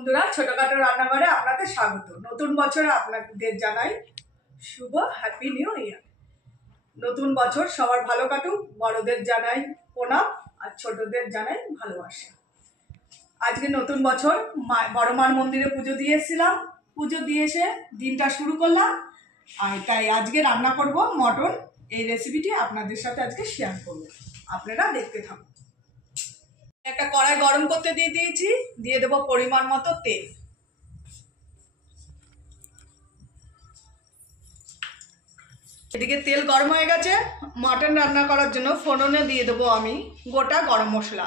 বন্ধুরা, ছোটখাটো রান্নাঘরে আপনাদের স্বাগত। নতুন বছরে আপনাদের জানাই শুভ হ্যাপি নিউ ইয়ার। নতুন বছর সবার ভালো কাটুক। বড়দের জানাই প্রণাম আর ছোটদের জানাই ভালোবাসা। আজকে নতুন বছর বড় মার মন্দিরে পুজো দিয়ে এসেছিলাম। পুজো দিয়ে এসে দিনটা শুরু করলাম, আর তাই আজকে রান্না করব মটন। এই রেসিপিটি আপনাদের সাথে আজকে শেয়ার করব, আপনারা দেখতে থাকুন। একটা কড়াই গরম করতে দিয়ে দিয়েছি, দিয়ে দেবো পরিমাণ মতো তেল। এদিকে তেল গরম হয়ে গেছে। মটন রান্না করার জন্য ফোড়নে দিয়ে দেবো আমি গোটা গরম মশলা।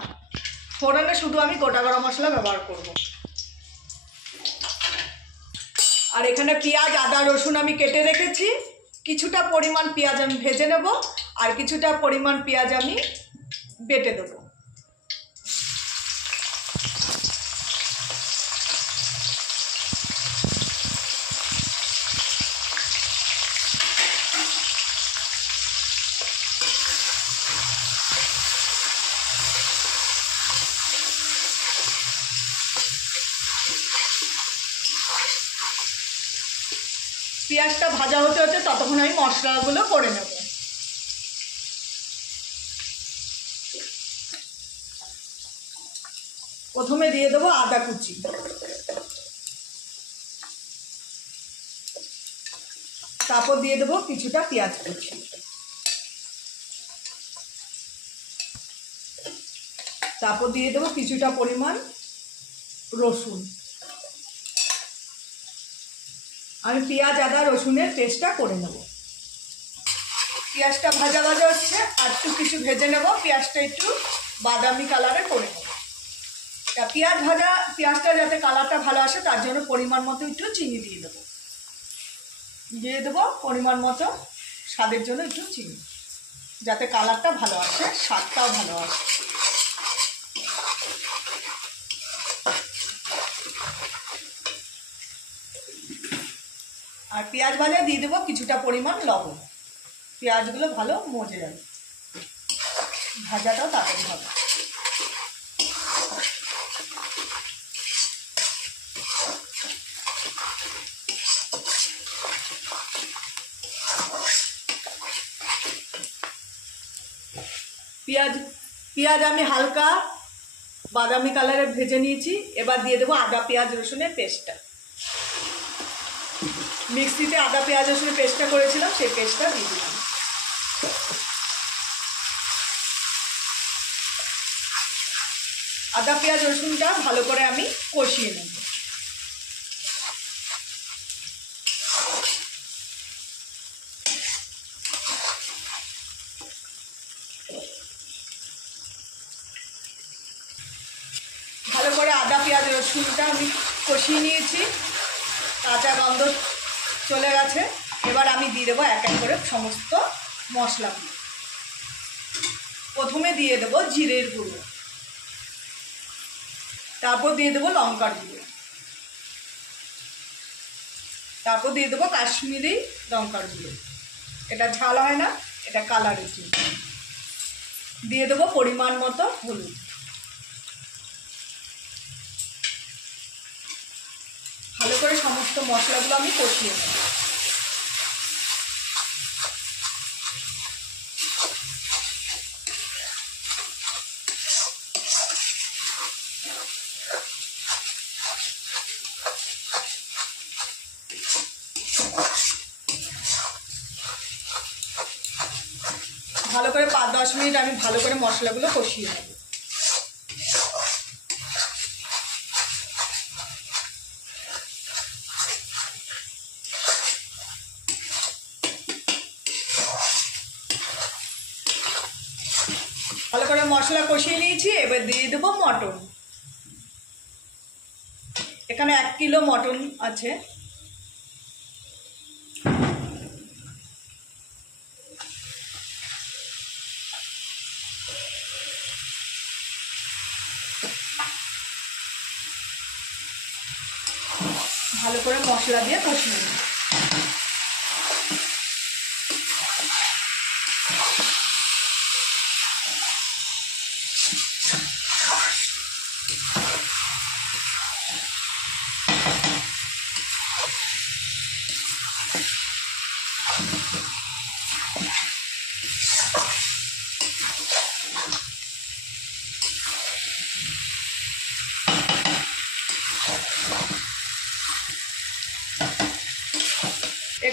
ফোড়নে শুধু আমি গোটা গরম মশলা ব্যবহার করব। আর এখানে পেঁয়াজ, আদা, রসুন আমি কেটে রেখেছি। কিছুটা পরিমাণ পেঁয়াজ আমি ভেজে নেব, আর কিছুটা পরিমাণ পেঁয়াজ আমি বেটে দেবো। পেঁয়াজটা ভাজা হতে হতে ততক্ষণ আমি মশলাগুলো করে নেব। প্রথমে দিয়ে দেবো আদা কুচি, তারপর দিয়ে দেবো কিছুটা পেঁয়াজ কুচি, তারপর দিয়ে দেবো কিছুটা পরিমাণ রসুন। আমি পেঁয়াজ, আদা, রসুনের পেস্টটা করে নেব। পেঁয়াজটা ভাজা ভাজা হচ্ছে, আর একটু কিছু ভেজে নেব। পেঁয়াজটা একটু বাদামি কালারে করে নেব। তা পেঁয়াজটা যাতে কালারটা ভালো আসে তার জন্য পরিমাণ মতো একটু চিনি দিয়ে দেবো। দিয়ে দেবো পরিমাণ মতো স্বাদের জন্য একটু চিনি, যাতে কালারটা ভালো আসে, স্বাদটাও ভালো আসে। আর পেঁয়াজ ভাজা দিয়ে দেবো কিছুটা পরিমাণ লবণ। পেঁয়াজগুলো ভালো মজে যাবে, ভাজাটাও তাড়াতাড়ি হবে। পেঁয়াজ আমি হালকা বাদামি কালারে ভেজে নিয়েছি। এবার দিয়ে দেবো আদা, পেঁয়াজ, রসুনের পেস্টটা। মিক্সিতে আদা, পেঁয়াজ, রসুনের পেস্টটা করেছিলাম, সেই পেস্টটা দিয়ে দিলাম। আদা, পেঁয়াজ, রসুনটা ভালো করে আমি কষিয়ে নেব। ভালো করে আদা, পেঁয়াজ, রসুনটা আমি কষিয়ে নিয়েছি, কাঁচা গন্ধ চলে গেছে। এবার আমি দিয়ে দেবো এক এক করে সমস্ত মশলাগুলো। প্রথমে দিয়ে দেবো জিরের গুঁড়ো, তারপর দিয়ে দেবো লঙ্কার গুঁড়ো, তারপর দিয়ে দেবো কাশ্মীরি লঙ্কার গুঁড়ো। এটা ঝাল হয় না, এটা কালারের জন্য। দিয়ে দেবো পরিমাণ মতো হলুদ। ভালো করে সমস্ত মশলাগুলো আমি কষিয়ে নেব। ভালো করে 5-10 মিনিট আমি ভালো করে মশলাগুলো কষিয়ে নেব। ভালো করে মশলা কষিয়ে নিয়েছি। এবার দিয়ে দেবো মটন। এখানে 1 কিলো মটন আছে। ভালো করে মশলা দিয়ে কষিয়ে নিই।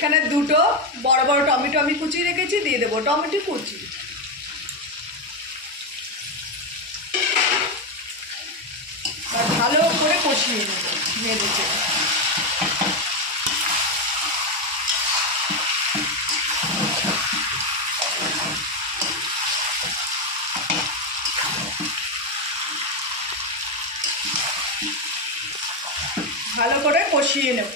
এখানে দুটো বড় বড় টমেটো আমি কুচিয়ে রেখেছি, দিয়ে দেবো টমেটো কুচি। আর ভালো করে কষিয়ে নেব নেড়েচে। ভালো করে কষিয়ে নেব।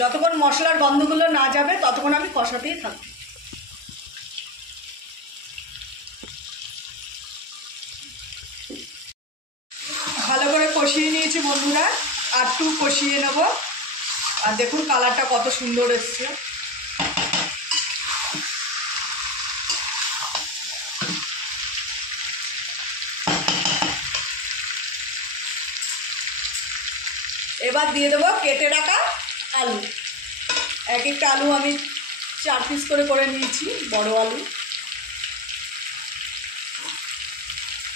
যতক্ষণ মশলার গন্ধগুলো না যাবে ততক্ষণ আমি কষাতেই থাকবো। ভালো করে কষিয়ে নিয়েছি বন্ধুরা, আর একটু কষিয়ে নেব। আর দেখুন কালারটা কত সুন্দর এসছে। এবার দিয়ে দেবো কেটে রাখা আলু। এক একটা আলু আমি 4 পিস করে নিয়েছি, বড় আলু।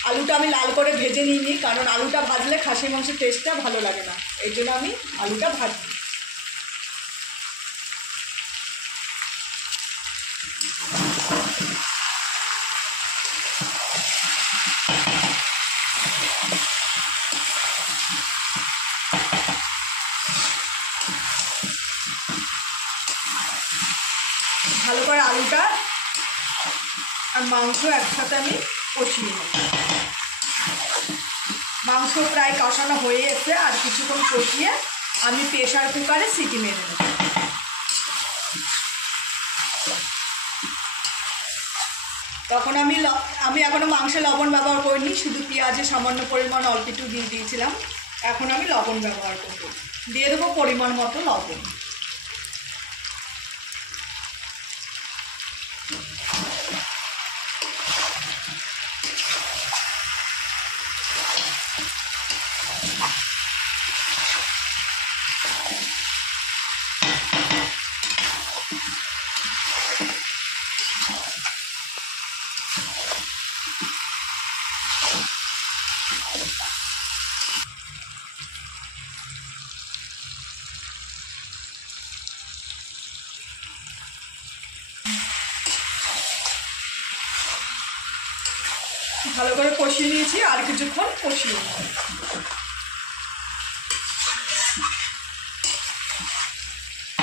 আলুটা আমি লাল করে ভেজে নিইনি, কারণ আলুটা ভাজলে খাসির মাংসের টেস্টটা ভালো লাগে না, এই জন্য আমি আলুটা ভাজি। ভালো করে আলুটা আর মাংস একসাথে আমি কষিয়ে নেব। মাংস প্রায় কষানো হয়ে এসে আর কিছুক্ষণ কষিয়ে আমি প্রেসার কুকারে সিটি মেরে নেব। তখন আমি এখনও মাংসে লবণ ব্যবহার করিনি, শুধু পেঁয়াজে সামান্য পরিমাণ অল্প একটু দিয়ে দিয়েছিলাম। এখন আমি লবণ ব্যবহার করব, দিয়ে দেবো পরিমাণ মতো লবণ। ভালো করে কষিয়ে নিয়েছি, আর কিছুক্ষণ কষিয়ে নেব।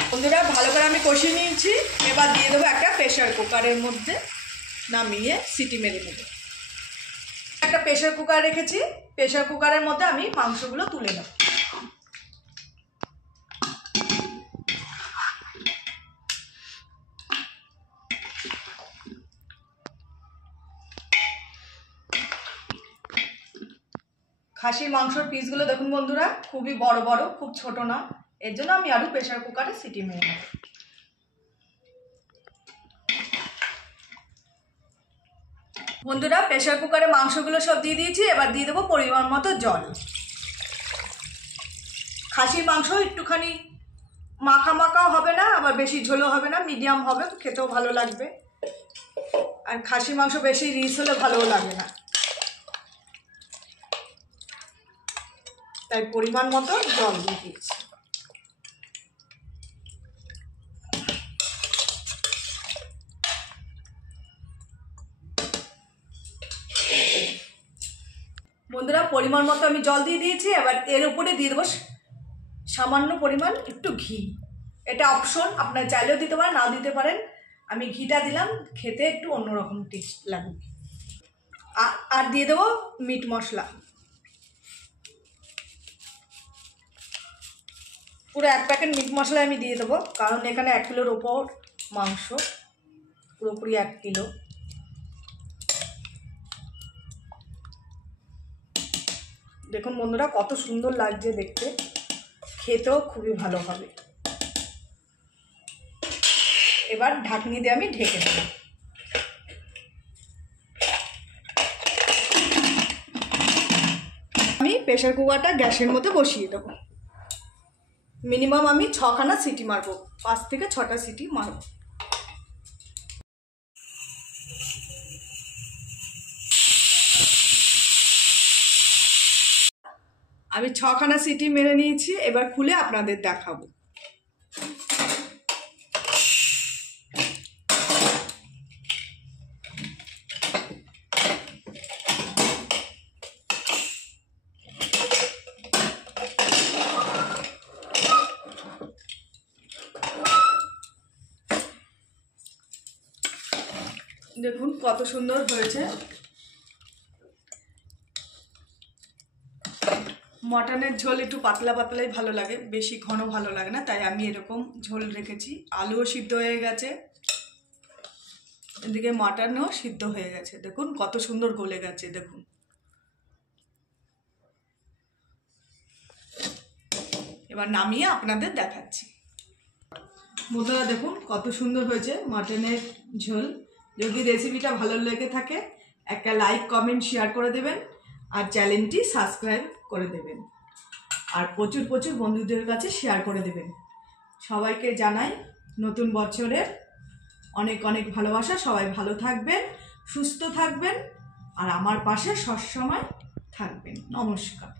বন্ধুরা ভালো করে আমি কষিয়ে নিয়েছি, এবার দিয়ে দেবো একটা প্রেসার কুকারের মধ্যে নামিয়ে সিটি মেরে নেব। একটা প্রেসার কুকার রেখেছি, প্রেসার কুকারের মধ্যে আমি মাংসগুলো তুলে নেব। খাসির মাংসর পিসগুলো দেখুন বন্ধুরা, খুবই বড় বড়, খুব ছোট না, এর জন্য আমি আরও প্রেসার কুকারে সিটি মেরে নেব। বন্ধুরা প্রেসার কুকারে মাংসগুলো সব দিয়ে দিয়েছি, এবার দিয়ে দেবো পরিমাণ মতো জল। খাসির মাংস একটুখানি মাখা মাখাও হবে না, আবার বেশি ঝোলও হবে না, মিডিয়াম হবে, খেতেও ভালো লাগবে। আর খাসির মাংস বেশি রিচ হলে ভালোও লাগে না, তাই পরিমাণ মতো জল দিয়ে দিচ্ছি। বন্ধুরা পরিমাণ মতো আমি জল দিয়ে দিয়েছি, এবার এর উপরে দিয়ে দেবো সামান্য পরিমাণ একটু ঘি। এটা অপশন, আপনার চাইলেও দিতে পারেন, নাও দিতে পারেন। আমি ঘিটা দিলাম, খেতে একটু অন্যরকম টেস্ট লাগবে। আর দিয়ে দেবো মিট মশলা, পুরো 1 প্যাকেট মিট মশলা আমি দিয়ে দেবো, কারণ এখানে 1 কিলোর ওপর মাংস, পুরোপুরি 1 কিলো। দেখুন বন্ধুরা কত সুন্দর লাগছে দেখতে, খেতেও খুবই ভালো হবে। এবার ঢাকনি দিয়ে আমি ঢেকে দেব। আমি প্রেসার কুকারটা গ্যাসের মধ্যে বসিয়ে দেবো। মিনিমাম আমি 6খানা সিটি মারবো, 5 থেকে 6টা সিটি মারবো। আমি 6খানা সিটি মেরে নিয়েছি, এবার খুলে আপনাদের দেখাবো। দেখুন কত সুন্দর হয়েছে। মটনের ঝোল একটু পাতলা পাতলাই ভালো লাগে, বেশি ঘন ভালো লাগে না, তাই আমি এরকম ঝোল রেখেছি। আলুও সিদ্ধ হয়ে গেছে, এদিকে মটনও সিদ্ধ হয়ে গেছে। দেখুন কত সুন্দর গলে গেছে। দেখুন এবার নামিয়ে আপনাদের দেখাচ্ছি। বন্ধুরা দেখুন কত সুন্দর হয়েছে মটনের ঝোল। যদি রেসিপিটা ভালো লেগে থাকে একটা লাইক কমেন্ট শেয়ার করে দেবেন, আর চ্যানেলটি সাবস্ক্রাইব করে দেবেন, আর প্রচুর প্রচুর বন্ধুদের কাছে শেয়ার করে দেবেন। সবাইকে জানাই নতুন বছরের অনেক অনেক ভালোবাসা। সবাই ভালো থাকবেন, সুস্থ থাকবেন, আর আমার পাশে সবসময় থাকবেন। নমস্কার।